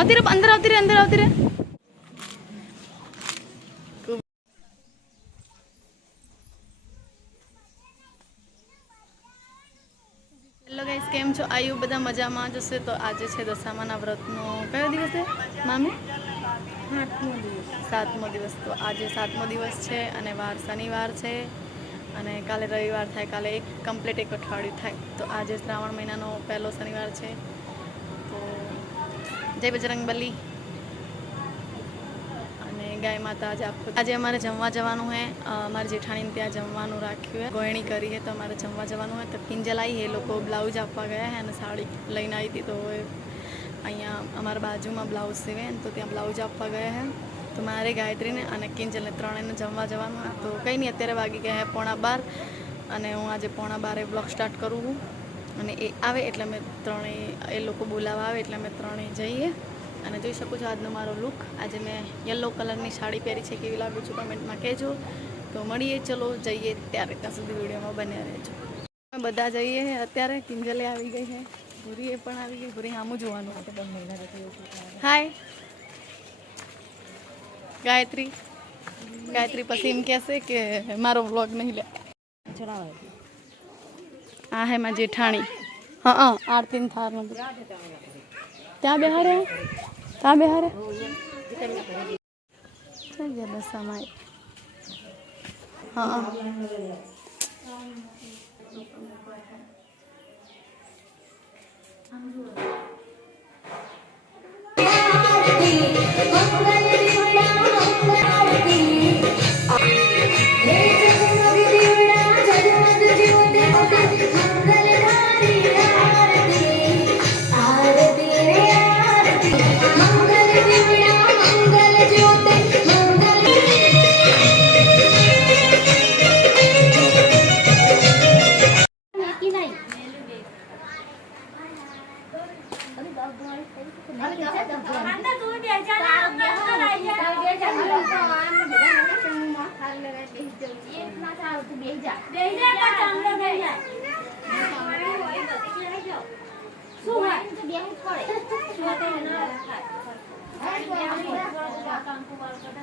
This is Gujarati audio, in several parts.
આવતી રે અંદર આવતી રે અંદર આવતી રે હેલો ગાઈસ કેમ છો? આયુ બધા મજામાં? જશે તો આજે છે દશામાના વ્રતનો. કયો દિવસ છે મામી? સાતમો દિવસ. તો આજે સાતમો દિવસ છે અને વાર શનિવાર છે અને કાલે રવિવાર થાય કાલે એક કમ્પ્લીટ એક અઠવાડિયું થાય. તો આજે શ્રાવણ મહિનાનો પહેલો શનિવાર છે. તો જય બજરંગ બલી. અને ગાય માતા આજે આજે અમારે જમવા જવાનું હે. અમારે જેઠાણીને ત્યાં જમવાનું રાખ્યું હે. ગોયણી કરી હે તો અમારે જમવા જવાનું હોય તો કિંજલ આવી એ લોકો બ્લાઉઝ આપવા ગયા હે અને સાડી લઈને આવી હતી તો અહીંયા અમારા બાજુમાં બ્લાઉઝ સીવે તો ત્યાં બ્લાઉઝ આપવા ગયા હે. તો મારે ગાયત્રીને અને કિંજલને ત્રણેયને જમવા જવાનું તો કંઈ નહીં, અત્યારે વાગી ગયા હે પોણા બાર અને હું આજે પોણા બારે બ્લોગ સ્ટાર્ટ કરું છું. અને એ આવે એટલે અમે ત્રણેય એ લોકો બોલાવવા આવે એટલે અમે ત્રણેય જઈએ. અને જોઈ શકું છો આજનો મારો લુક આજે મેં યલો કલરની સાડી પહેરી છે કેવી લાગુ છું કમેન્ટમાં કહેજો. તો મળીએ ચલો જઈએ ત્યારે ત્યાં સુધી વિડીયોમાં બન્યા રહેજો. અમે બધા જઈએ અત્યારે કિંજલે આવી ગઈ છે ભૂરીએ પણ આવી ગઈ ભૂરી આમું જોવાનું હાય. ગાયત્રી. ગાયત્રી પછી એમ કહેશે કે મારો વ્લોગ નહીં લે. આ હે માં જેઠાણી. હા હા. આરતી થાર ત્યાં બેહારે ત્યાં બેહારે ચાલ ગયા દશામાં હા.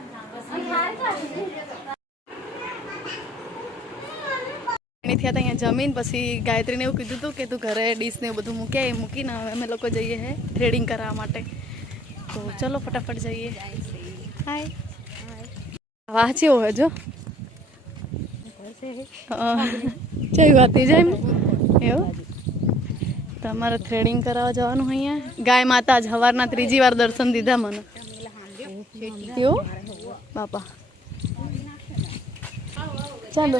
હા એની થયા હતા અહીંયા જમીન, પછી ગાયત્રીને એવું કીધું હતું કે તું ઘરે ડીશ ને એવું બધું મૂકે એ મૂકીને હવે અમે લોકો જઈએ હે થ્રેડિંગ કરાવવા માટે. તો ચલો ફટાફટ જઈએ. હાય વાહ ચેવો હે જો જય વાતી જય એવું? તમારે થ્રેડિંગ કરાવવા જવાનું અહીંયા. ગાય માતા જ સવારના ત્રીજી વાર દર્શન દીધા મને. એવું? બાપા. ચાલો.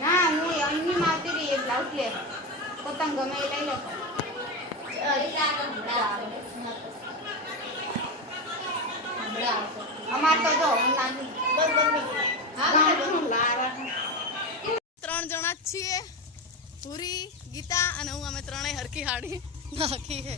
ના હું એમની માવતી રહી એક બ્લાઉઝ લે. પતંગ ગમે એ લઈ લો. અમાર તો જો મને લાગે બસ બસ હા ત્રણ જણા જ છીએ. પૂરી ગીતા અને હું અમે ત્રણેય હરખી હાડી નાખી છે.